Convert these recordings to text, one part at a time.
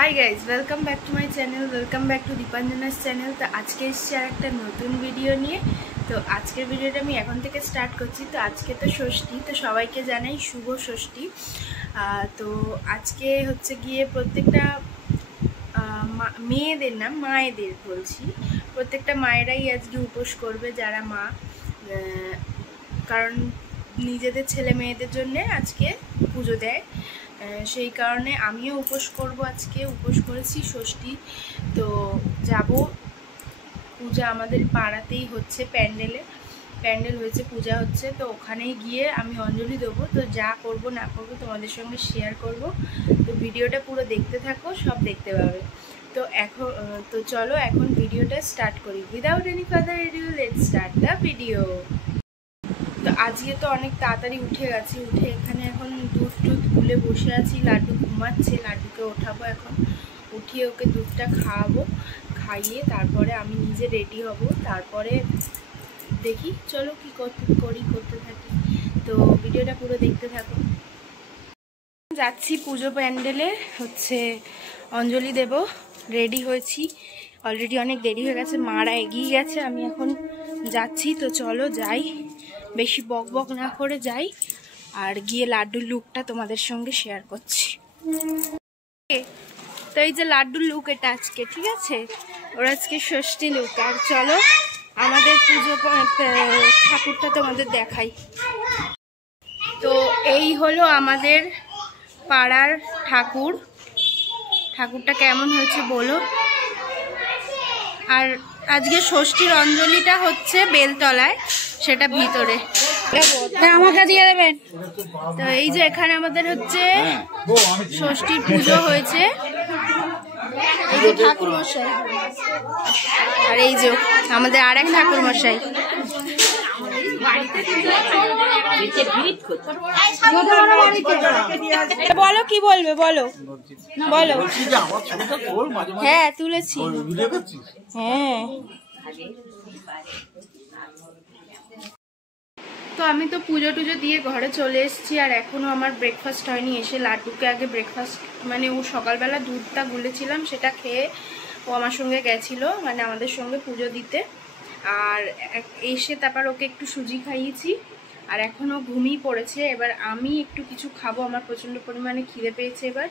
High guys, welcome back to my channel, welcome back to Dipanjana's channel. তো আজকে এসেছি আর একটা নতুন ভিডিও নিয়ে। তো আজকের ভিডিওটা আমি এখন থেকে স্টার্ট করছি। তো আজকে তো ষষ্ঠী, তো সবাইকে জানাই শুভ ষষ্ঠী। তো আজকে হচ্ছে গিয়ে প্রত্যেকটা মেয়েদের না, মায়েদের বলছি, প্রত্যেকটা মায়েরাই আজকে উপোস করবে যারা মা, কারণ নিজেদের ছেলে মেয়েদের জন্যে আজকে পুজো দেয়। সেই কারণে আমিও উপোস করব, আজকে উপোস করেছি ষষ্ঠী। তো যাব পূজা, আমাদের পাড়াতেই হচ্ছে, প্যান্ডেল হয়েছে, পূজা হচ্ছে। তো ওখানেই গিয়ে আমি অঞ্জলি দেবো। তো যা করব না করব তোমাদের সঙ্গে শেয়ার করব। তো ভিডিওটা পুরো দেখতে থাকো, সব দেখতে পাবে। তো চলো এখন ভিডিওটা স্টার্ট করি। Without any further edu, let's start the video. তো আজকে তো অনেক তাড়াতাড়ি উঠে গেছি, উঠে এখানে এখন দুধ গুলে বসে আছি। লাড্ডু ঘুমাচ্ছে, লাড্ডুকে ওঠাবো, এখন উঠিয়ে ওকে দুধটা খাওয়াবো, খাইয়ে তারপরে আমি নিজে রেডি হব। তারপরে দেখি চলো কি করতে থাকি। তো ভিডিওটা পুরো দেখতে থাকো। যাচ্ছি পুজো প্যান্ডেলে, হচ্ছে অঞ্জলি দেব। রেডি হয়েছি, অলরেডি অনেক দেরি হয়ে গেছে, মারা এগিয়ে গেছে, আমি এখন যাচ্ছি। তো চলো যাই, বেশি বক না করে যাই, আর গিয়ে লাড্ডুর লুকটা তোমাদের সঙ্গে শেয়ার করছি। তো এই যে লাড্ডুর লুক, এটা আজকে, ঠিক আছে, ওর আজকে ষষ্ঠী লুক। আর চলো আমাদের পুজো ঠাকুরটা তোমাদের দেখাই। তো এই হলো আমাদের পাড়ার ঠাকুরটা কেমন হয়েছে বলো। আর আজকে ষষ্ঠীর অঞ্জলিটা হচ্ছে বেলতলায়, সেটা ভিতরে, আমাকে দিয়ে দেবেন। তো এই যে এখানে আমাদের হচ্ছে ষষ্ঠীর পুজো হয়েছে, এই যে ঠাকুর মশাই, আর এই যে আমাদের আর এক ঠাকুর মশাই। বলো কি বলবে, বলো বলো। হ্যাঁ তুলেছি, হ্যাঁ। তো আমি তো পুজো টুজো দিয়ে ঘরে চলে এসেছি, আর এখনও আমার ব্রেকফাস্ট হয়নি। এসে লাড্ডুকে আগে ব্রেকফাস্ট, মানে ও সকালবেলা দুধটা গুলেছিলাম, সেটা খেয়ে ও আমার সঙ্গে গেছিলো, মানে আমাদের সঙ্গে পুজো দিতে। আর এসে তারপর ওকে একটু সুজি খাইয়েছি, আর এখনও ঘুমিয়ে পড়েছে। এবার আমি একটু কিছু খাবো, আমার প্রচণ্ড পরিমাণে খিদে পেয়েছে এবার।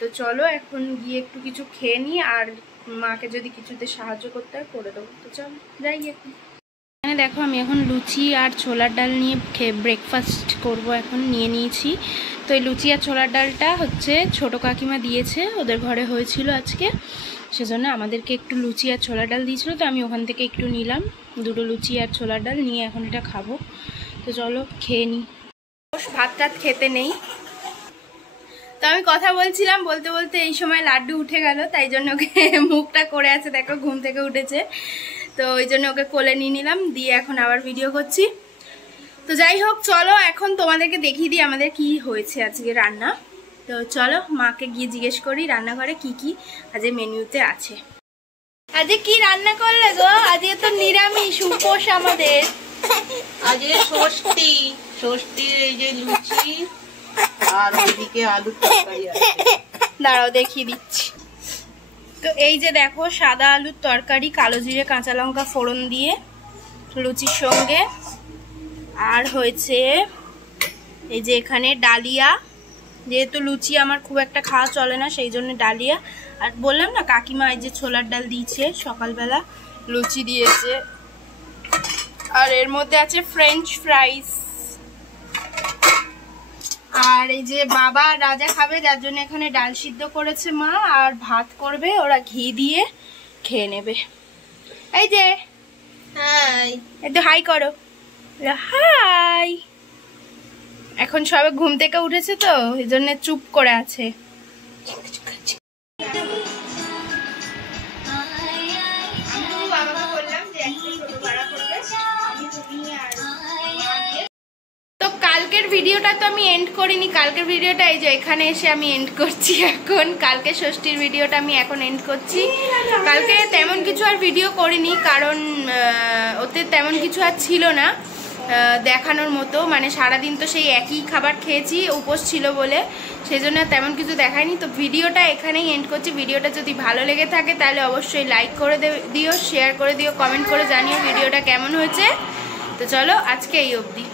তো চলো এখন গিয়ে একটু কিছু খেয়ে নিই, আর মাকে যদি কিছুতে সাহায্য করতে হয় করে দেবো। তো চলো যাই এখন। এখানে দেখো আমি এখন লুচি আর ছোলার ডাল নিয়ে ব্রেকফাস্ট করব, এখন নিয়ে নিয়েছি। তো এই লুচি আর ছোলার ডালটা হচ্ছে ছোটো কাকিমা দিয়েছে, ওদের ঘরে হয়েছিল আজকে, সেজন্য আমাদেরকে একটু লুচি আর ছোলার ডাল দিয়েছিল। তো আমি ওখান থেকে একটু নিলাম, দুটো লুচি আর ছোলার ডাল নিয়ে এখন এটা খাবো। তো চলো খেয়ে নিই। ভাত টাত খেতে নেই, তো আমি কথা বলছিলাম, বলতে বলতে এই সময় লাড্ডু উঠে গেল, তাই জন্য ওকে মুখটা করে আছে, দেখো ঘুম থেকে উঠেছে। তো ওই জন্য ওকে কোলে নিয়ে নিলাম, দিয়ে এখন আবার ভিডিও করছি। তো যাই হোক, চলো এখন তোমাদেরকে দেখিয়ে দিই আমাদের কি হয়েছে আজকে রান্না। তো চলো মাকে গিয়ে জিজ্ঞেস করি রান্নাঘরে কি কি আজকে মেনুতে আছে। আজকে কি রান্না করলে গো? আজকে তো নিরামিষ উপোস আমাদের। আজকে ষষ্ঠীর এই যে লুচি আর ওইদিকে আলুর তরকারি আছে, দাঁড়াও দেখিয়ে দিচ্ছি। তো এই যে দেখো সাদা আলুর তরকারি, কালো জিরে কাঁচা লঙ্কা ফোড়ন দিয়ে লুচির সঙ্গে। আর হয়েছে এই যে এখানে ডালিয়া, যেহেতু লুচি আমার খুব একটা খাওয়া চলে না, সেই জন্য ডালিয়া। আর বললাম না কাকিমা এই যে ছোলার ডাল দিয়েছে, সকালবেলা লুচি দিয়েছে। আর এর মধ্যে আছে ফ্রেঞ্চ ফ্রাইস। আর এই যে বাবা রাজা খাবে, যার জন্য এখানে ডাল সিদ্ধ করেছে মা, আর ভাত করবে, ওরা ঘি দিয়ে খেয়ে নেবে। এই যে হাই, একটু হাই করো, হাই। এখন সবাই ঘুম থেকে উঠেছে, তো এই জন্য চুপ করে আছে। তো কালকের ভিডিওটা তো আমি এন্ড করিনি, কালকের ভিডিওটা এই যে এখানে এসে আমি এন্ড করছি এখন। কালকে ষষ্ঠীর ভিডিওটা আমি এখন এন্ড করছি। কালকে তেমন কিছু আর ভিডিও করিনি, কারণ ওতে তেমন কিছু আর ছিল না। দেখানোর মতো, মানে সারাদিন তো সেই একই খাবার খেয়েছি, উপোস ছিল বলে, সেই জন্য তেমন কিছু দেখায়নি। তো ভিডিওটা এখানেই এন্ড করছি। ভিডিওটা যদি ভালো লেগে থাকে তাহলে অবশ্যই লাইক করে দিও, শেয়ার করে দিও, কমেন্ট করে জানিও ভিডিওটা কেমন হয়েছে। তো চলো আজকে এই অবধি।